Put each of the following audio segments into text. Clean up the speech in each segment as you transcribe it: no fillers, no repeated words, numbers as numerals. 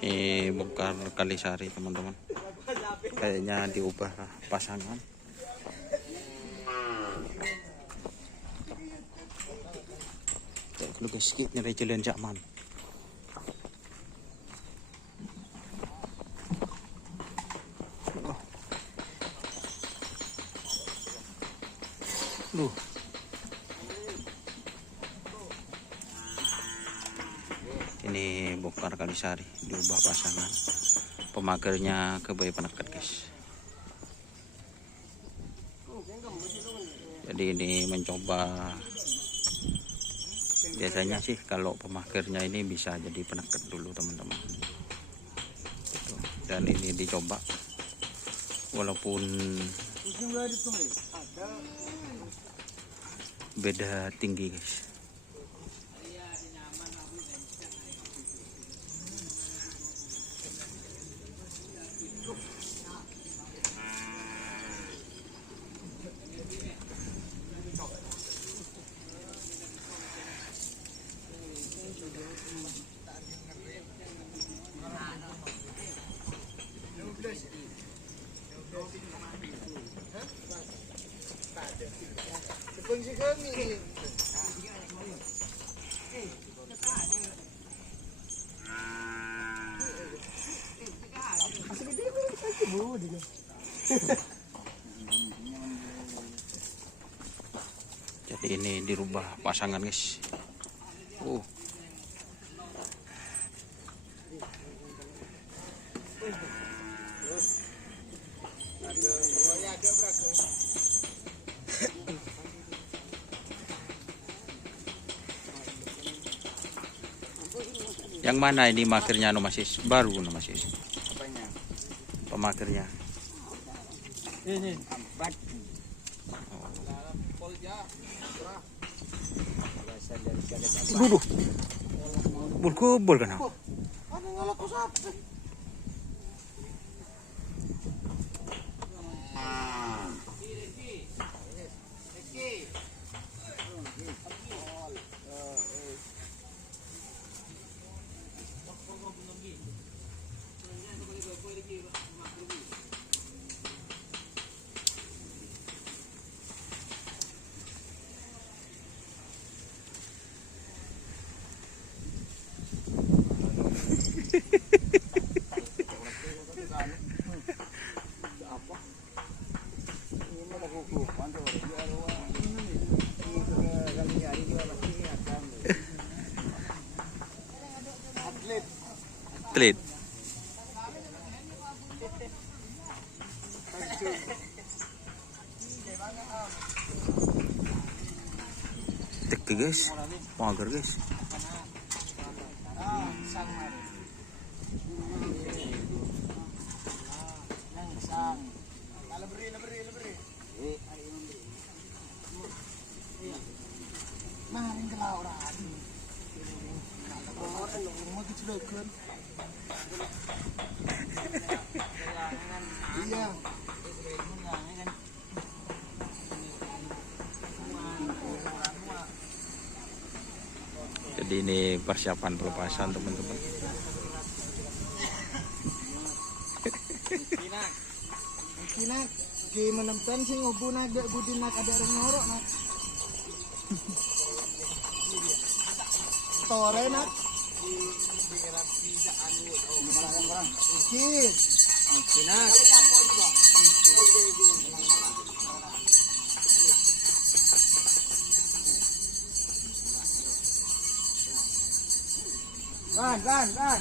Ini bongkar Kalisari teman-teman. Kayaknya diubah pasangan. Kalau guys, skip nih jalan Jakman. Loh. Ini bongkar Kalisari, diubah pasangan. Pemagernya ke Bayi Penaket guys. Jadi ini mencoba, biasanya sih kalau pemagernya ini bisa jadi penaket dulu teman-teman. Dan ini dicoba walaupun beda tinggi guys. Jadi ini dirubah pasangan guys. Yang mana ini makernya no Mas? Baru no Mas? Apanya? Pemakernya. Ini empat. Duduh. Bol kubol kan? Ano nga ko sa? Atlet. Tek guys, pagar guys. Jadi ini persiapan pelepasan teman-teman. Kinak, gimana pen sih ngobu nak gak budi nak ada orang ngorok nak. Tore nak. Kinak. Ban.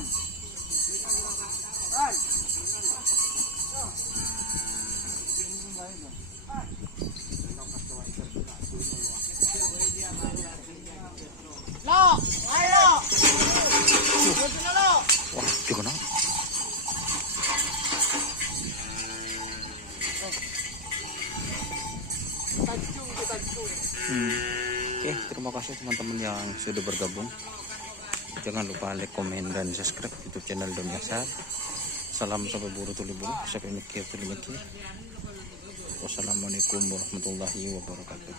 Lo, ayo. Wah, cukup no. Oke, terima kasih teman-teman yang sudah bergabung. Jangan lupa like, komen, dan subscribe YouTube channel Dom Yasar. Salam sampai buru tuli buru, sampai mikir tuli mikir. Wassalamualaikum warahmatullahi wabarakatuh.